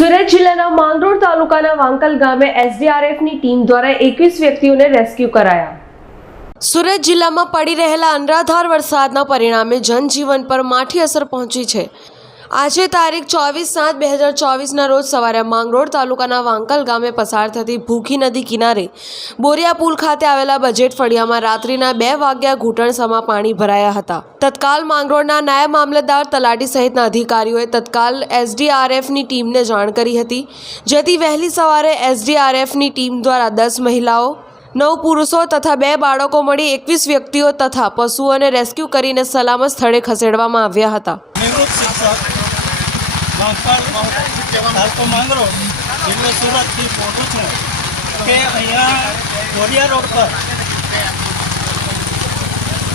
સુરત જિલ્લાના માંગરોળ તાલુકાના વાંકલ ગામે એસડીઆરએફની ટીમ દ્વારા એકવીસ વ્યક્તિઓને રેસ્ક્યુ કરાયા. સુરત જિલ્લામાં પડી રહેલા અનરાધાર વરસાદના પરિણામે જનજીવન પર માઠી અસર પહોંચી છે. આજે તારીખ ચોવીસ સાત બે હજાર ચોવીસના રોજ સવારે માંગરોળ તાલુકાના વાંકલ ગામે પસાર થતી ભૂખી નદી કિનારે બોરિયા પુલ ખાતે આવેલા બજેટ ફળિયામાં રાત્રિના બે વાગ્યા ઘૂંટણસમાં પાણી ભરાયા હતા. તત્કાલ માંગરોળના નાયબ મામલતદાર તલાટી સહિતના અધિકારીઓએ તત્કાલ એસડીઆરએફની ટીમને જાણ કરી હતી. જેથી વહેલી સવારે એસડીઆરએફની ટીમ દ્વારા દસ મહિલાઓ, નવ પુરુષો તથા બે બાળકો મળી એકવીસ વ્યક્તિઓ તથા પશુઓને રેસ્ક્યુ કરીને સલામત સ્થળે ખસેડવામાં આવ્યા હતા. વાંકલ તાલુકો માંગરો. જિલ્લો સુરતથી બોલું છું. કે અહીંયા ગોડિયા રોડ પર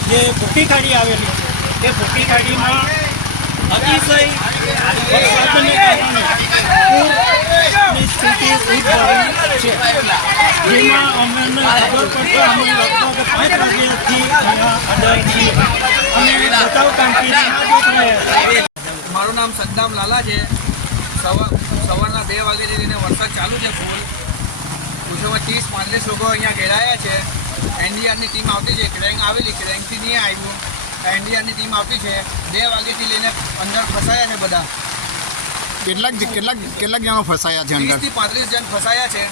જે ભૂકી ખાડી આવેલી છે એ ભૂકી ખાડીમાં અતિશય વરસાદને કારણે પૂરની સ્થિતિ ઉદ્ભવી છે. જેમાં અમને ખબર પડતા અમે લગભગ પાંચ વાગ્યાથી અહીંયા હાજર છીએ અને નામ સદ્દામ લાલા છે. સવાર સવારના બે વાગ્યાથી લઈને વરસાદ ચાલુ છે ફૂલ ઓછામાં ત્રીસ પાંત્રીસ લોકો અહીંયા ઘેરાયા છે. એનડીઆરની ટીમ આવતી છે ક્રેંગ આવેલી ક્રેંગથી નહીં આવ્યું. એનડીઆરની ટીમ આવતી છે બે વાગ્યાથી લઈને અંદર ફસાયા છે બધા. કેટલાક કેટલાક કેટલાક જણો ફસાયા છે અંદર? પાંત્રીસ જણ ફસાયા છે.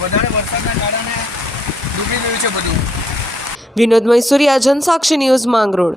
વધારે વરસાદના કારણે ડૂબી ગયું છે બધું. વિનોદ મૈસુરિયા જનસાક્ષી ન્યૂઝ માંગરોળ.